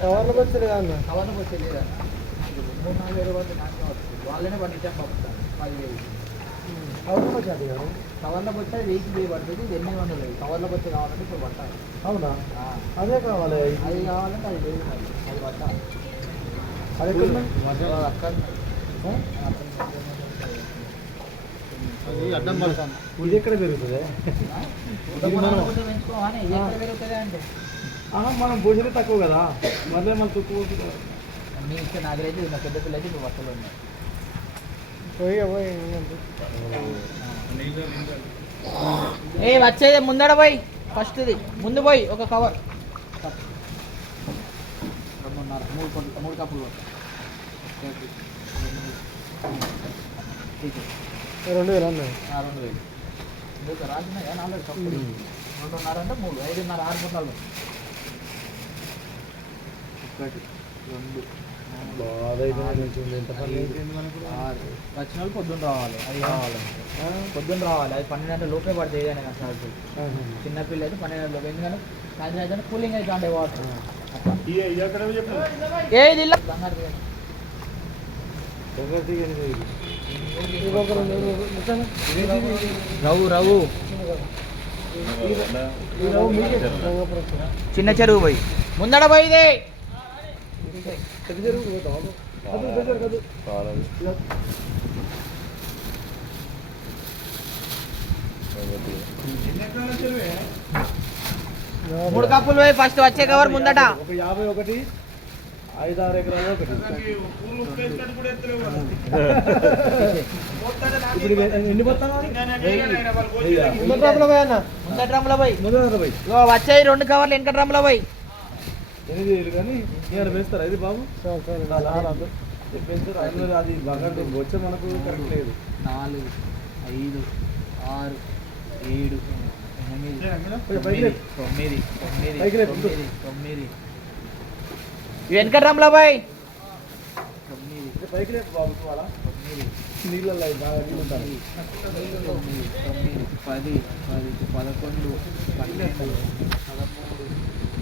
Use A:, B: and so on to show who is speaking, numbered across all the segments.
A: కవర్లకు వచ్చారు కాదు
B: కవర్లకు వచ్చేది మూడు నాలుగు వేలు పడితే నాకే వస్తుంది వాళ్ళనే పండించాం పంపుతాను పదివేలు
A: కవర్లకు వచ్చారు కదా
B: కవర్లకు వచ్చే వెయ్యి వెయ్యి పడుతుంది ఇది ఎనిమిది వందలు వేలు కవర్లకు వచ్చి కావాలంటే ఇప్పుడు పట్టాలి
A: అవునా అదే కావాలి.
B: అది కావాలంటే అది మరి. అది పట్టాలి
A: ఇది ఎక్కడ పెరుగుతుంది
B: పెంచుకోవాలి ఇది ఎక్కడ పెరుగుతుంది అంటే
A: ఆహా, మనం భోజనం తక్కువ కదా. మళ్ళీ మనం తక్కువ
B: మీ ఇస్తే నాగరైతే నా పెద్ద పిల్లలకి ఇప్పుడు బట్టలు ఉన్నాయి. ఏ వచ్చేది ముందడ పోయి ఫస్ట్ది ముందు పోయి ఒక కవర్ రెండున్నర మూడు కొట్టు- మూడు కప్పులు రెండు,
A: వేలు అన్నాయి
B: రెండు వేలు మీకు రాసినాయా నాలుగు కప్పులు రెండున్నర అంటే మూడు ఐదున్నర ఆరు పుట్టాలు ఒకటి రెండు మూడు వచ్చిన వాళ్ళు పొద్దున్న రావాలి అది కావాలి పొద్దున్న రావాలి అది పన్నెండు గంటల లోపే పడుతుంది ఏదైనా చిన్నపిల్ల అయితే పన్నెండు గంటల లోపు ఎందుకంటే సాయంత్రం అయితే కూలింగ్ అయితే ఉండే వాటర్ ఏది రవు బంగారు చిన్న చెరువు పోయి. ముందడ పోయిదే. మూడు కప్పులు పోయి ఫస్ట్ వచ్చే కవర్ ముందట.
A: ఒక యాభై ఒకటి ఐదు ఆరు ఎకరాలు ఒకటి.
B: వచ్చేయి రెండు కవర్లు వెనక డ్రమ్లో పోయి.
A: ఎనిమిది వేలు కానీ నేను వేస్తారా? ఇది బాబు? ఐదు అది బాగా వచ్చే మనకు కరెక్ట్ లేదు.
B: నాలుగు ఐదు ఆరు ఏడు ఎనిమిది తొమ్మిది తొమ్మిది
A: పైకి లేపు,
B: తొమ్మిది తొమ్మిది వెనకట వెనక తొమ్మిది
A: పైకి లేదు బాబు ఇవాళ
B: తొమ్మిది
A: నీళ్ళల్లో అవి బాగా నీళ్ళు ఉంటాయి
B: తొమ్మిది తొమ్మిది పది పది పదకొండు పన్నెండు పదమూడు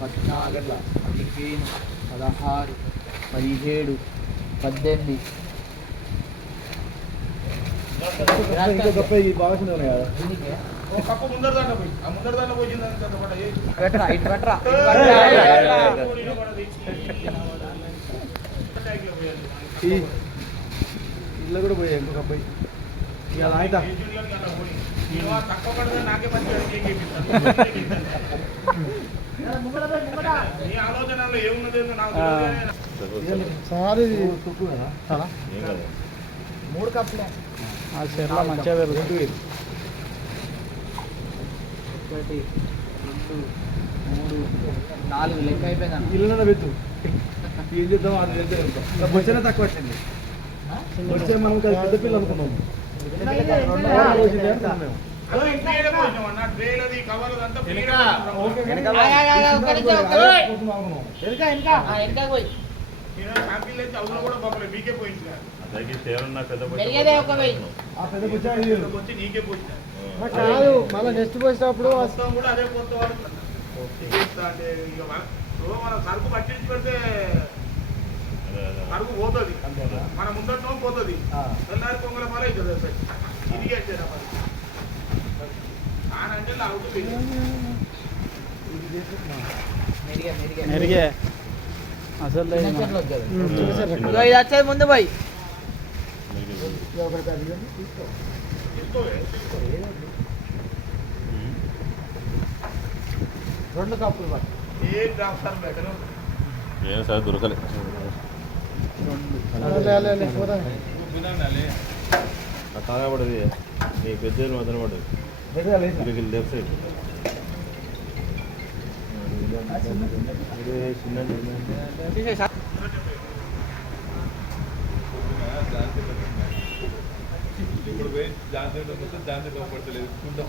B: పద్నాలుగు పదిహేను పదహారు పదిహేడు పద్దెనిమిది
A: గొప్ప బాగా ఉన్నాయి కదా
C: కప్పు ముందర దాంట్లో పోయి ఆ ముందర దాంట్లో పోయి
A: ఇల్లు కూడా పోయాయి ఇంకొక అబ్బాయి ఇక ఆయన
C: తక్కువ పడదా నాకే మంచి నీ ఆలోచనలో ఏమున్నది ఏందో నాకు తెలియదు.
A: సారీ తుక్కు కదా
B: మూడు కప్పులే
A: ఆ చీరలో మంచిగా పెరుగుతుంది
B: ఒకటి రెండు మూడు నాలుగు లెక్క అయిపోయిందన్న.
A: ఇల్లు పెట్టు. ఏం చేద్దాం అది వెళ్తే వచ్చేనే తక్కువ వచ్చింది. వచ్చే మనం కలిసి పెద్ద పిల్లలు అనుకున్నాం.
B: వెనక. వెనక వెనక పోయి
C: కూడా పాపలే, మీకే పోయింది. కదా.
A: మళ్ళీ నెక్స్ట్ పోసినప్పుడు
C: సరుకు పట్టించి పెడితే సరుకు పోతుంది. మన ముందట్లో పోతుంది. తెల్లారి పొంగల పాలు అవుతుంది. ఇది అంటే
B: మెరిగే
A: అసలు
B: ముందు పోయి.
C: తీసుకోవే, తీసుకో.
B: రెండు కప్పులు పట్టు.
C: ఏం
D: సార్ దొరకలే. కాగబడది నీ పెద్ద మదన పడదు. ఇది లెఫ్ట్ సైడ్. ఇది చిన్న
E: ఇప్పుడు పోయి దాని మొత్తం జాన్సన్ లోపడతలేదు